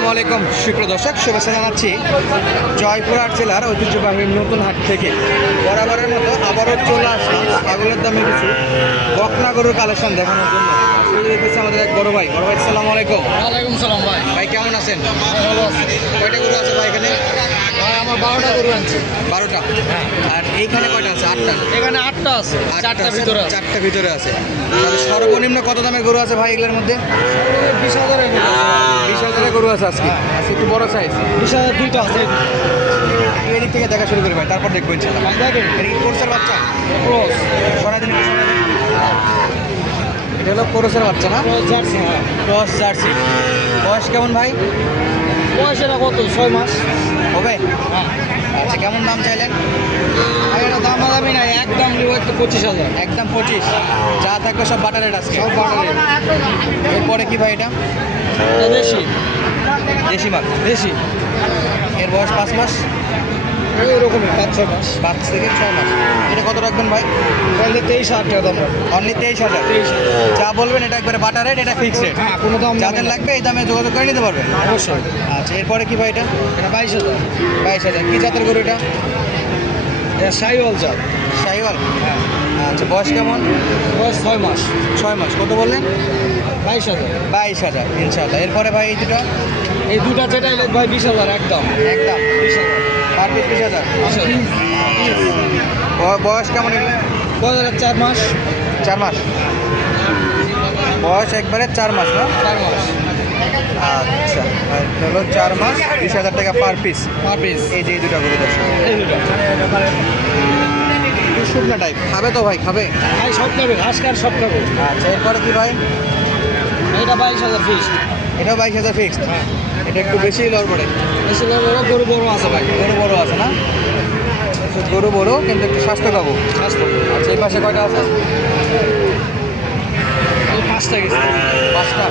আসসালামু আলাইকুম। সুপ্রিয় দর্শক শুভেচ্ছা জানাচ্ছি জয়পুরহাট জেলার ঐতিহ্যবাহী নতুন হাট থেকে। বরাবরের মতো আবারও চলে আসলাম। ছাগলের দামে কিছু বকনা গরুর কালেকশন দেখানোর জন্য। দেখতেছি আমাদের এক বড় ভাই। বড় ভাই আসসালামু আলাইকুম। ওয়ালাইকুম সালাম ভাই। ভাই কেমন আছেন? আছি। কয়টা গরু আছে ভাই এখানে? আমার বারোটা গরু আনছি। বারোটা? আর এইখানে কয়টা আছে? আটটা? এখানে আটটা আছে। চারটা ভিতরে আছে। চারটা ভিতরে আছে। তাহলে সর্বনিম্ন কত দামের গরু আছে ভাই এগুলোর মধ্যে? বিশ হাজারের বিশ হাজারের গরু আছে। আজকে? আজকে একটু বড় সাইজ দুইটা আছে। এদিক থেকে দেখা শুরু করি ভাই তারপর দেখব ইনশাল্লাহ। কোর্সের বাচ্চা? ক্রস সরাই দিন। এটা হলো কোরসের বাচ্চা না? জার্সি হ্যাঁ। ক্রস জার্সি বয়স কেমন ভাই? বয়স এটা কত? ছয় মাস। হবে? হ্যাঁ। আচ্ছা কেমন দাম চাইলেন? আর এটা দাম দামি নাই একদম নিব একটু পঁচিশ হাজার। একদম পঁচিশ। যা থাকবে সব বাটার রেট আজকে। সব বাটারের। এরপরে কি ভাই এটা? এটা দেশি। দেশি মাল দেশি। এর বয়স পাঁচ মাস। ওই রকমই পাঁচ ছয় মাস। পাঁচ থেকে ছয় মাস। এটা কত রাখবেন ভাই? তাহলে তেইশ হাজার টাকা দাম। অনলি তেইশ হাজার? তেইশ যা বলবেন এটা একবারে বাটার রেট এটা ফিক্স রেট হ্যাঁ কোনো দাম যাদের লাগবে এই দামে যোগাযোগ করে নিতে পারবেন। অবশ্যই। আচ্ছা এরপরে কি ভাই এটা? এটা বাইশ হাজার। বাইশ হাজার। কি জাতের গরু এটা? এটা সাইওয়াল জাত। শাহিওয়াল হ্যাঁ। আচ্ছা বয়স কেমন? বয়স ছয় মাস। ছয় মাস। কত বললেন? বাইশ হাজার। বাইশ হাজার ইনশাল্লাহ এরপরে ভাই এই দুটো? এই দুটা যেটা ভাই বিশ হাজার একদম। একদম বিশ হাজার। পার পিস বিশ হাজার। বয়স কেমন এগুলো? কয় হাজার চার মাস। চার মাস। বয়স একবারে চার মাস না? চার মাস। আচ্ছা হলো চার মাস বিশ হাজার টাকা পার পিস। Per piece. এই যে এই দুটো গরু দর্শক। এই দুটা একটু শুকনা টাইপ খাবে তো ভাই খাবে? ভাই সব খাবে ঘাস কার সব খাবে। আচ্ছা এরপরে কি ভাই? এটা বাইশ হাজার পিস এটাও বাইশ হাজার ফিক্সড হ্যাঁ। এটা একটু বেশি লড় পড়ে বেশি বড় বড় গরু বড় আছে ভাই। গরু বড় আছে না? গরু বড় কিন্তু একটু স্বাস্থ্য পাবো। স্বাস্থ্য। আচ্ছা এই পাশে কয়টা আছে? পাঁচটা গেছে। পাঁচটা?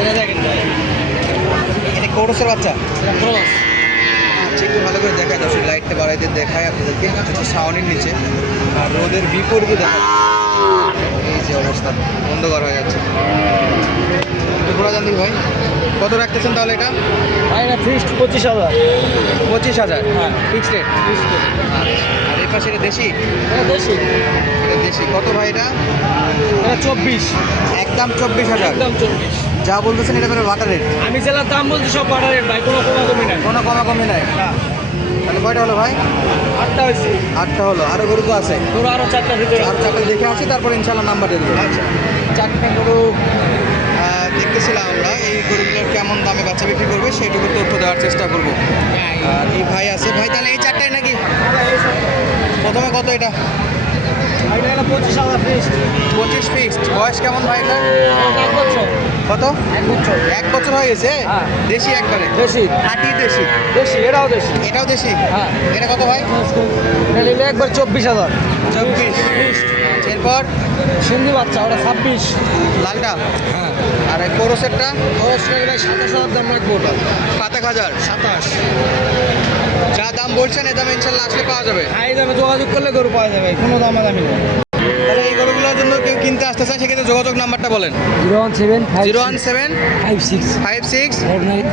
এটা দেখেন ভাই। এটা কোরসের বাচ্চা? ক্রস। আচ্ছা একটু ভালো করে দেখায় দর্শক লাইটটা বাড়াইতে দেখায় আপনাদেরকে। হচ্ছে নিচে। আর রোদের বিপরীতে দেখা এই যে অবস্থা অন্ধকার হয়ে যাচ্ছে। জানি ভাই কত রাখতেছেন তাহলে এটা? ভাই এটা ফিক্সড পঁচিশ হাজার। পঁচিশ হাজার? হ্যাঁ। ফিক্সড রেট আর এই পাশে এটা দেশি? দেশি। এটা দেশি। কত ভাই এটা? এটা চব্বিশ। একদম চব্বিশ হাজার। একদম চব্বিশ। যা বলতেছেন এটা মানে বাটার রেট আমি জেলার দাম বলছি সব বাটারের ভাই কোনো কমা কমি নাই। কোনো কমা কমে নাই তাহলে কয়টা হলো ভাই? আটটা হয়েছে। আটটা হলো। আরও গরু তো আছে। গরু আরও চারটা ভিতরে। আর চারটা দেখে আসি তারপর ইনশাল্লাহ নাম্বার দিয়ে দেবো। আচ্ছা। চারটা গরু দেখতেছিলাম আমরা এই গরুগুলোর কেমন দামে বাচ্চা বিক্রি করবে সেটুকু তথ্য দেওয়ার চেষ্টা করব। আর এই ভাই আছে। ভাই তাহলে এই চারটাই নাকি? প্রথমে কত এটা? পঁচিশ ফিক্সড বয়স কেমন ভাই এক বছর। কত? এক বছর। এক বছর হয়ে গেছে? হ্যাঁ। দেশি একবারে? দেশি। হাঁটি দেশি? দেশি এটাও দেশি। এটাও দেশি? হ্যাঁ। এটা কত ভাই? নিলে একবার চব্বিশ হাজার। চব্বিশ। এরপর? সিন্ধি বাচ্চা ওটা ছাব্বিশ। লালটা? হ্যাঁ। আর এই কোরসেরটা অবশ্যই ভাই সাতাশ হাজার দাম রাখব ওটা। সাত এক হাজার। সাতাশ। যা দাম বলছেন এ দাম ইনশাল্লাহ আসলে পাওয়া যাবে। হাই দামে যোগাযোগ করলে গরু পাওয়া যাবে কোনো দামে দামি নেই তাহলে জন্য কেউ কিনতে আসতে চায় সেক্ষেত্রে যোগাযোগ নাম্বারটা বলেন। Zero one seven five zero one seven five six five six four nine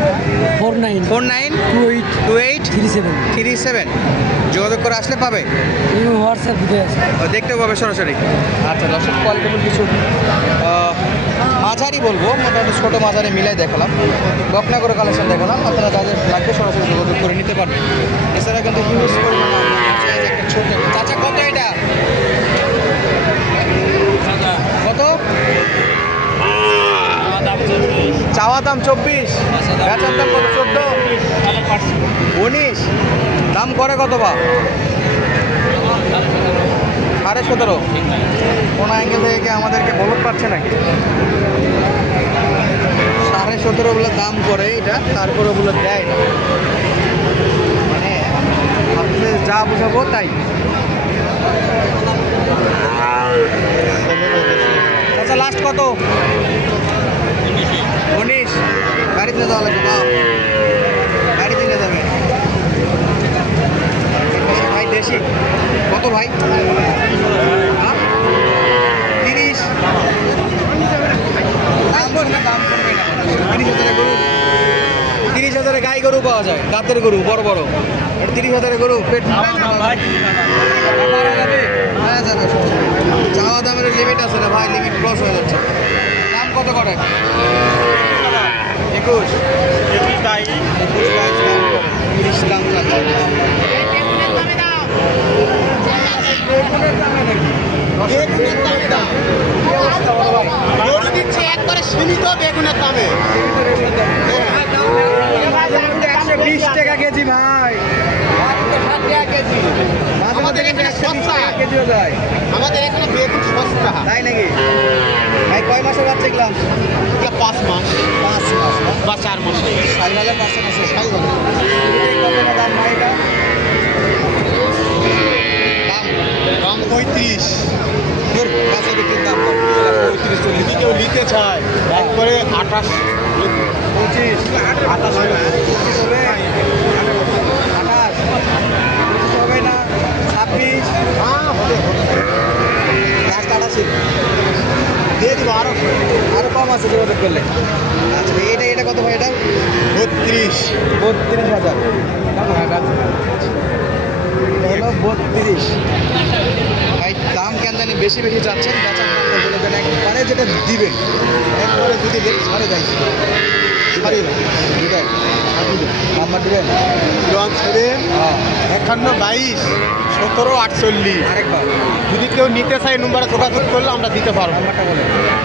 four nine four nine two eight two eight three seven. Three seven যোগাযোগ করে আসলে পাবে? হোয়াটসঅ্যাপ দেখতেও পাবে সরাসরি। আচ্ছা দর্শক কোয়ালিটিফুল কিছু মাঝারি বলব মোটামুটি ছোটো মাঝারি মিলাই দেখালাম। বকনা করে কালেকশন দেখালাম আপনারা যাদের লাগবে সরাসরি যোগাযোগ করে নিতে পারবেন। এছাড়া কিন্তু হিউজ পরিমাণে। একটা ছোট চাচা কত এটা কত চাওয়া দাম চব্বিশ। বেচার দাম কত? চোদ্দ। উনিশ। দাম করে কত বা? সাড়ে সতেরো। কোন অ্যাঙ্গেল থেকে আমাদেরকে বলতে পারছে নাকি? সাড়ে সতেরো বলে দাম করে এটা, তারপরে ওগুলো দেয় না। মানে যা বুঝাবো তাই। আচ্ছা লাস্ট কত উনিশ লাগবে ভাই দেশি। কত ভাই? তিরিশ। দাম করবে দাম করবে না। গাই গরু পাওয়া যায় দাঁতের গরু বড় বড়। এটা তিরিশ হাজারের গরু পেট চাওয়া দামের লিমিট আছে না ভাই লিমিট ক্রস হয়ে যাচ্ছে। দাম কত করে? একুশ। একুশ বাইশ দাম তিরিশ নাকি বেগুনের দামে দাম সীমিত বেগুনের দামে একশো বিশ টাকা। কেজি ভাই মাঝে কিন্তু একশো কেজিও যায় আমাদের এখানে বেগুন সস্তা। তাই নাকি? ভাই কয় মাসের বাচ্চা এগুলো? পাঁচ মাস। পাঁচ মাস? বা চার মাস। ষাট হাজার পাঁচশো মাসে না দাম এটা? দাম? দাম পঁয়ত্রিশ। দূর কাছে বিক্রির দাম পঁয়ত্রিশ চল্লিশ। কেউ নিতে চায় একবারে আঠাশ। পঁচিশ আঠাশ পঁচিশ হবে না ছাব্বিশ হ্যাঁ হবে হবে লাস্ট আঠাশি দিয়ে দিব আরও আরও কম আছে যোগাযোগ করলে। আচ্ছা এটা এটা কত ভাই এটা? বত্রিশ। বত্রিশ হাজার। এটা হলো বত্রিশ। ভাই দাম কেন জানি বেশি বেশি বলে দেন একবারে যেটা দিবেন একবারে যদি দেন সাড়ে যাই দিবেন নাম্বার দিবেন? ওয়ান সেভেন হ্যাঁ। একান্ন বাইশ সতেরো আটচল্লিশ। আরেকবার। যদি কেউ নিতে চায় নম্বরে যোগাযোগ করলে আমরা দিতে পারব।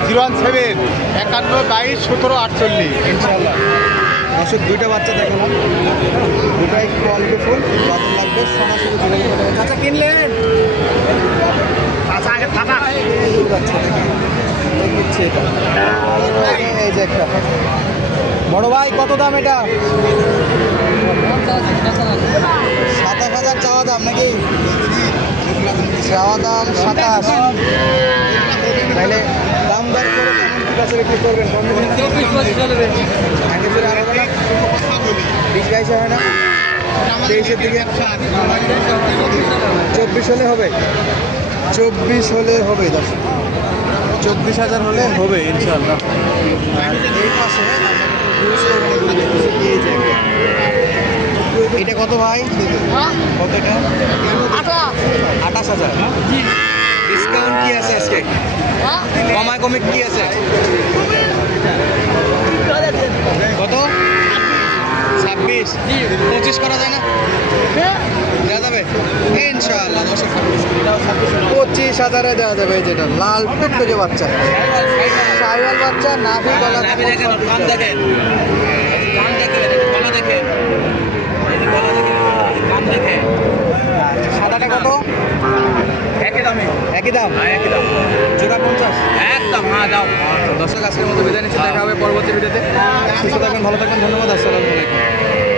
জিরো ওয়ান সেভেন একান্ন বাইশ সতেরো আটচল্লিশ। ইনশাল্লাহ দর্শক দুইটা বাচ্চা দেখালাম। দুটাই কোয়ালিটি ফুল যাদের লাগবে কিনলেন? আচ্ছা আগে থাকা। হচ্ছে এটা এই- এই যে একটা। বড় ভাই কত দাম এটা? সাতাশ হাজার। চাওয়া দাম নাকি? চাওয়া দাম সাতাশ। তাহলে দাম দর করে কাছে বিক্রি করবেন কম বেশি? বাইশে হয় না? তেইশের দিকে। চব্বিশ হলে হবে। চব্বিশ হলে হবে দশ চব্বিশ হাজার হলে হবে ইনশাল্লাহ আর এই পাশে এটা কত ভাই? কত এটা? আঠাশ হাজার। ডিসকাউন্ট কি আছে আজকে? কমায় কমে কি আছে? কত? পঁচিশ করা যায় না? দেওয়া যাবে? ইনশাআল্লাহ দর্শক। পঁচিশ হাজারে দেওয়া যাবে এই যেটা লাল টুকটুকে বাচ্চা। সাইওয়াল বাচ্চা নাভি গলা সাদাটা কত? একই দামে। একই দাম? হ্যাঁ একই দাম। জোড়া পঞ্চাশ? একদম হ্যাঁ দাও। দর্শক আজকের মতো বিদায় নিচ্ছি। দেখা হবে পরবর্তী ভিডিওতে। সুস্থ থাকবেন ভালো থাকবেন। ধন্যবাদ আসসালামু আলাইকুম।